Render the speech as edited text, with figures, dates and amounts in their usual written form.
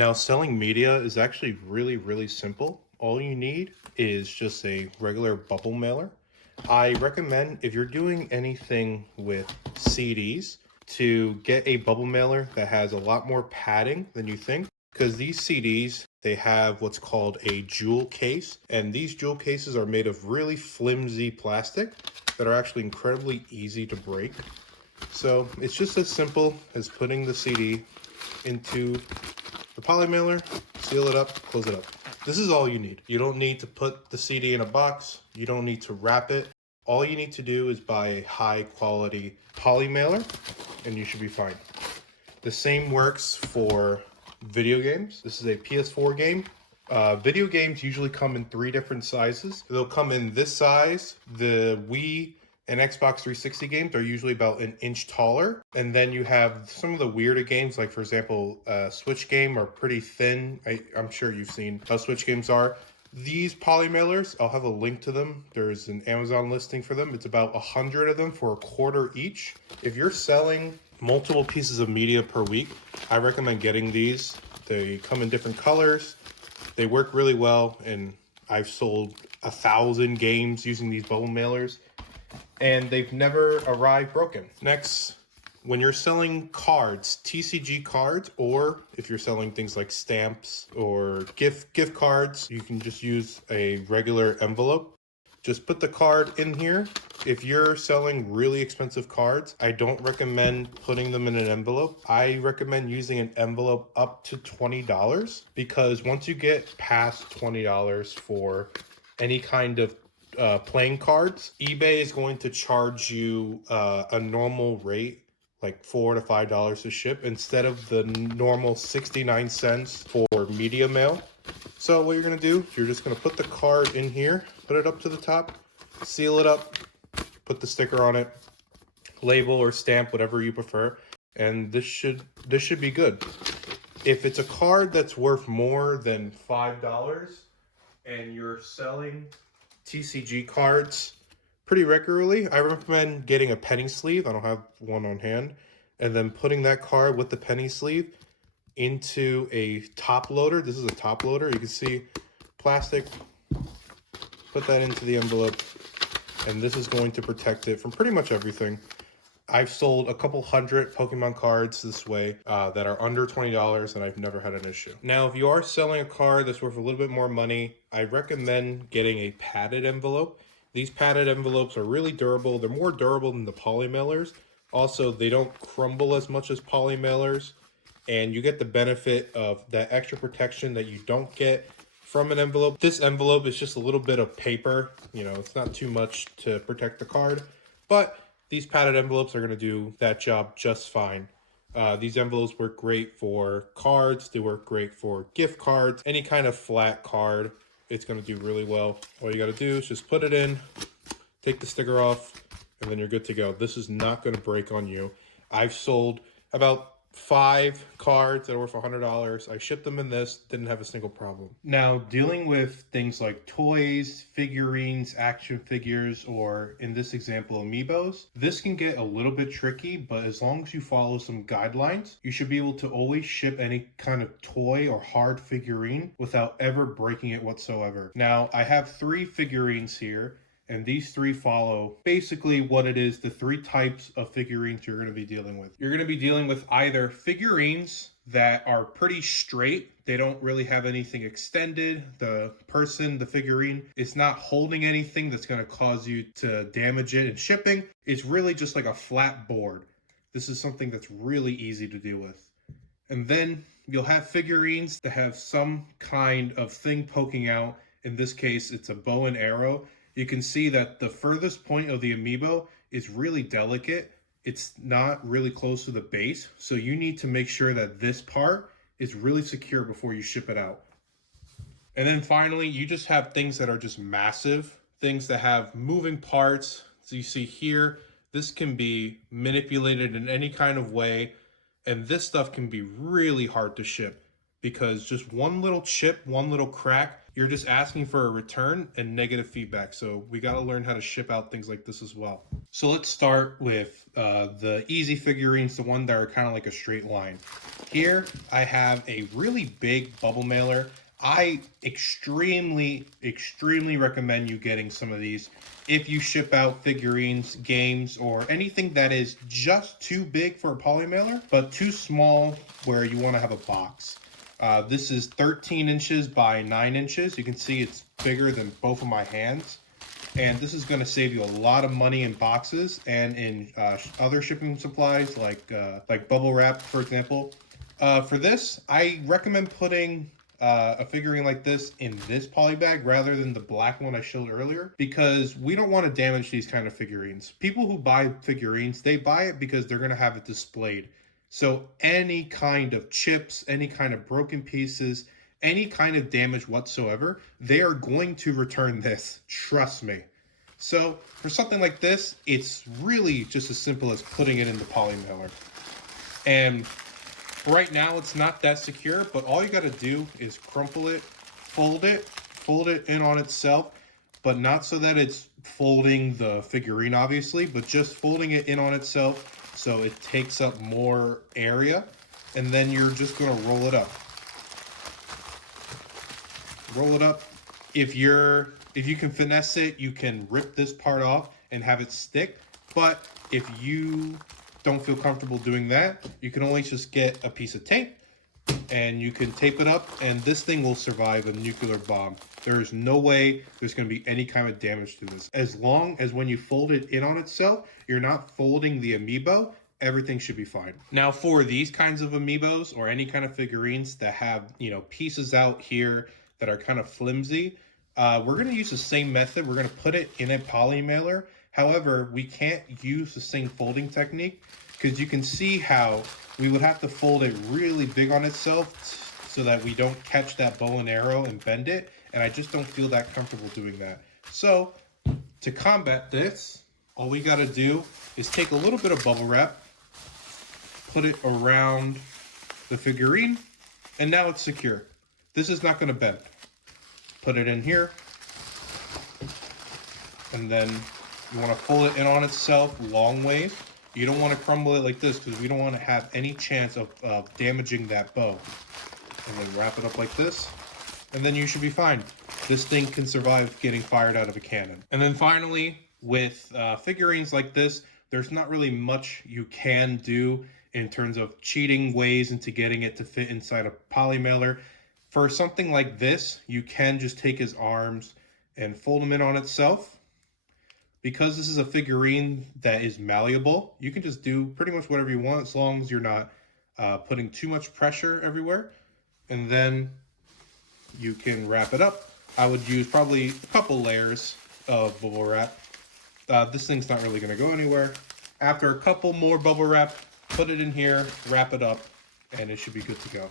Now, selling media is actually really simple. All you need is just a regular bubble mailer. I recommend if you're doing anything with CDs to get a bubble mailer that has a lot more padding than you think, because these CDs, they have what's called a jewel case, and these jewel cases are made of really flimsy plastic that are actually incredibly easy to break. So it's just as simple as putting the CD into the poly mailer, seal it up, close it up. This is all you need. You don't need to put the CD in a box. You don't need to wrap it. All you need to do is buy a high quality poly mailer and you should be fine. The same works for video games. This is a PS4 game. Video games usually come in 3 different sizes. They'll come in this size. The Wii and Xbox 360 games are usually about an inch taller. And then you have some of the weirder games, like for example, Switch game are pretty thin. I'm sure you've seen how Switch games are. These poly mailers, I'll have a link to them. There's an Amazon listing for them. It's about 100 of them for $1 each. If you're selling multiple pieces of media per week, I recommend getting these. They come in different colors. They work really well, and I've sold 1,000 games using these bubble mailers, and they've never arrived broken. Next, when you're selling cards, TCG cards, or if you're selling things like stamps or gift cards, you can just use a regular envelope. Just put the card in here. If you're selling really expensive cards, I don't recommend putting them in an envelope. I recommend using an envelope up to $20, because once you get past $20 for any kind of playing cards, eBay is going to charge you a normal rate, like $4 to $5 to ship, instead of the normal 69 cents for media mail. So what you're gonna do, you're just gonna put the card in here, put it up to the top, seal it up, put the sticker on it, label or stamp, whatever you prefer, and this should be good. If it's a card that's worth more than $5 and you're selling TCG cards pretty regularly, I recommend getting a penny sleeve. I don't have one on hand. And then putting that card with the penny sleeve into a top loader. This is a top loader. You can see plastic. Put that into the envelope, and this is going to protect it from pretty much everything. I've sold a couple hundred Pokemon cards this way that are under $20, and I've never had an issue. Now, if you are selling a card that's worth a little bit more money, I recommend getting a padded envelope. These padded envelopes are really durable. They're more durable than the poly mailers. Also, they don't crumble as much as poly mailers, and you get the benefit of that extra protection that you don't get from an envelope. This envelope is just a little bit of paper. You know, it's not too much to protect the card, but these padded envelopes are going to do that job just fine. These envelopes work great for cards. They work great for gift cards. Any kind of flat card, it's going to do really well. All you got to do is just put it in, take the sticker off, and then you're good to go. This is not going to break on you. I've sold about 5 cards that are worth $100. I shipped them in this, didn't have a single problem. Now, dealing with things like toys, figurines, action figures, or in this example, amiibos, this can get a little bit tricky, but as long as you follow some guidelines, you should be able to always ship any kind of toy or hard figurine without ever breaking it whatsoever. Now, I have 3 figurines here, and these 3 follow basically what it is, the 3 types of figurines you're going to be dealing with. You're going to be dealing with either figurines that are pretty straight. They don't really have anything extended. The figurine, is not holding anything that's going to cause you to damage it in shipping. It's really just like a flat board. This is something that's really easy to deal with. And then you'll have figurines that have some kind of thing poking out. In this case, it's a bow and arrow. You can see that the furthest point of the amiibo is really delicate. It's not really close to the base. So you need to make sure that this part is really secure before you ship it out. And then finally, you just have things that are just massive, things that have moving parts. So you see here, this can be manipulated in any kind of way. And this stuff can be really hard to ship. because just one little chip, one little crack, you're just asking for a return and negative feedback. So we got to learn how to ship out things like this as well. So let's start with the easy figurines, the one that are kind of like a straight line. Here I have a really big bubble mailer. I extremely recommend you getting some of these if you ship out figurines, games, or anything that is just too big for a poly mailer, but too small where you want to have a box. This is 13 inches by 9 inches. You can see it's bigger than both of my hands. And this is going to save you a lot of money in boxes and in other shipping supplies like bubble wrap, for example. For this, I recommend putting a figurine like this in this poly bag rather than the black one I showed earlier, because we don't want to damage these kind of figurines. People who buy figurines, they buy it because they're going to have it displayed. So any kind of chips, any kind of broken pieces, any kind of damage whatsoever, they are going to return this, trust me. So for something like this, it's really just as simple as putting it in the poly mailer. And right now it's not that secure, but all you got to do is crumple it, fold it in on itself, but not so that it's folding the figurine obviously, but just folding it in on itself so it takes up more area, and then you're just going to roll it up. Roll it up. If you can finesse it, you can rip this part off and have it stick, but if you don't feel comfortable doing that, you can always just get a piece of tape and you can tape it up, and this thing will survive a nuclear bomb. There is no way there's going to be any kind of damage to this. As long as when you fold it in on itself, you're not folding the amiibo, everything should be fine. Now for these kinds of amiibos or any kind of figurines that have, pieces out here that are kind of flimsy, we're going to use the same method. We're going to put it in a poly mailer. However, we can't use the same folding technique because you can see how we would have to fold it really big on itself so that we don't catch that bow and arrow and bend it. And I just don't feel that comfortable doing that. So to combat this, all we got to do is take a little bit of bubble wrap, put it around the figurine, and now it's secure. This is not going to bend. Put it in here, and then you want to fold it in on itself long ways. You don't want to crumble it like this because we don't want to have any chance of damaging that bow. And then wrap it up like this, and then you should be fine. This thing can survive getting fired out of a cannon. And then finally, with figurines like this, there's not really much you can do in terms of cheating ways into getting it to fit inside a poly mailer. For something like this, you can just take his arms and fold them in on itself. Because this is a figurine that is malleable, you can just do pretty much whatever you want as long as you're not putting too much pressure everywhere. And then you can wrap it up. I would use probably a couple layers of bubble wrap. This thing's not really going to go anywhere. After a couple more bubble wrap, put it in here, wrap it up, and it should be good to go.